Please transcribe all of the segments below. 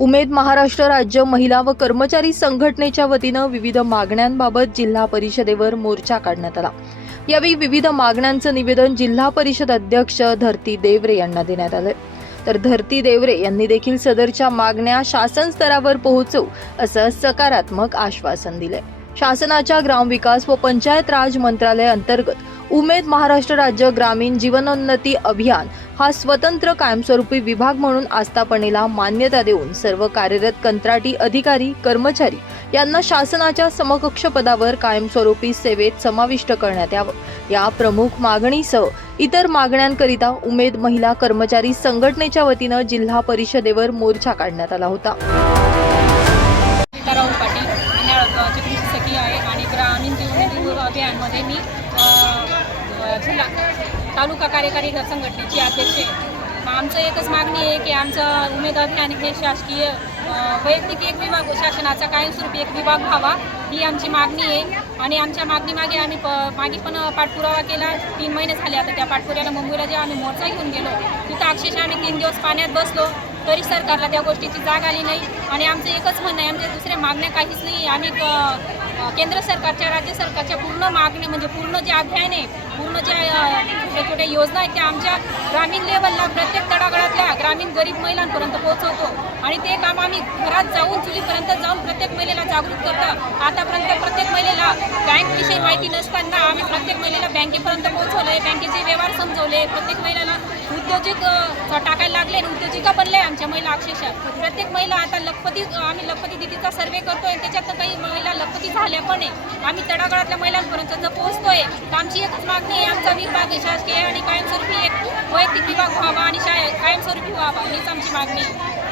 उमेद महाराष्ट्र राज्य महिला व कर्मचारी संघटनेच्या वतीनं विविध मागण्यांबाबत जिल्हा परिषदेवर मोर्चा काढण्यात आला. यावेळी विविध मागण्यांचं निवेदन जिल्हा परिषद अध्यक्ष धरती देवरे यांना देण्यात आलं. तर धरती देवरे यांनी देखील सदरच्या मागण्या शासन स्तरावर पोहोचवू असं सकारात्मक आश्वासन दिलंय. शासनाच्या ग्रामविकास व पंचायत राज मंत्रालय अंतर्गत उमेद महाराष्ट्र राज्य ग्रामीण जीवनोन्नती अभियान हा स्वतंत्र कायमस्वरूपी विभाग म्हणून आस्थापनेला मान्यता देऊन सर्व कार्यरत कंत्राटी अधिकारी कर्मचारी यांना शासनाच्या समकक्ष पदावर कायमस्वरूपी सेवेत समाविष्ट करण्यात यावं. या प्रमुख मागणीसह इतर मागण्यांकरिता उमेद महिला कर्मचारी संघटनेच्या वतीनं जिल्हा परिषदेवर मोर्चा काढण्यात आला होता. पाटील आणि सखी आहे आणि ग्रामीण जीवन अभियानमध्ये मी जिल्हा तालुका कार्यकारी संघटनेची अध्यक्ष आहे. आमचं एकच मागणी आहे की आमचं उमेद अभियान हे शासकीय वैयक्तिक एक विभाग शासनाचा कायमस्वरूपी एक विभाग व्हावा ही आमची मागणी आहे. आणि आमच्या मागणीमागे आम्ही प मागे पण पाठपुरावा केला. तीन महिने झाले आता त्या पाठपुऱ्याला मुंबईला जेव्हा आम्ही मोर्चा घेऊन गेलो तिथं अक्षरशः आम्ही तीन दिवस पाण्यात बसलो तरी सरकारला त्या गोष्टीची जाग आली नाही. आणि आमचं एकच म्हणणं आहे आमच्या दुसऱ्या मागण्या काहीच नाही. आम्ही केंद्र सरकारच्या राज्य सरकारच्या पूर्ण मागण्या म्हणजे पूर्ण जे अभियान आहे पूर्ण ज्या छोट्या छोट्या योजना आहेत त्या आमच्या ग्रामीण लेवलला प्रत्येक तळागाळातल्या ग्रामीण गरीब महिलांपर्यंत पोहोचवतो. आणि ते काम आम्ही घरात जाऊन चुलीपर्यंत जाऊन प्रत्येक महिलेला जागृत करतं. आतापर्यंत प्रत्येक महिलेला बँकविषयी माहिती नसताना आम्ही प्रत्येक महिलेला बँकेपर्यंत पोहोचवलं आहे बँकेचे व्यवहार समजवले. प्रत्येक महिलेला उद्योजक टाकायला लागले आणि उद्योजिका बनल्या आमच्या महिला अक्षरशः. प्रत्येक महिला आता लखपती आम्ही लखपती दिदीचा सर्वे करतोय. त्याच्यात काही महिला लखपती झाल्या पण आहे. आम्ही तळागाळातल्या महिलांपर्यंत जर पोहोचतोय तर आमची एकच मागणी आहे आमचा विभाग शासकीय आणि कायमस्वरूपी एक वैयक्तिक विभाग व्हावा आणि शाळे कायमस्वरूपी व्हावा हीच आमची मागणी आहे.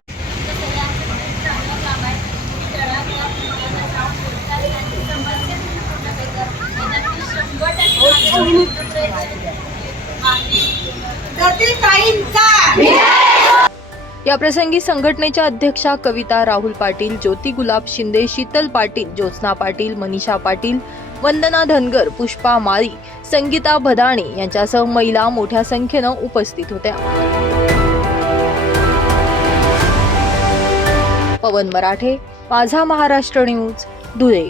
याप्रसंगी संघटनेच्या अध्यक्षा कविता राहुल पाटील ज्योती गुलाब शिंदे शीतल पाटील ज्योत्स्ना पाटील मनीषा पाटील वंदना धनगर पुष्पा माळी संगीता भदाणे यांच्यासह महिला मोठ्या संख्येनं उपस्थित होत्या. पवन मराठे माझा महाराष्ट्र न्यूज धुळे.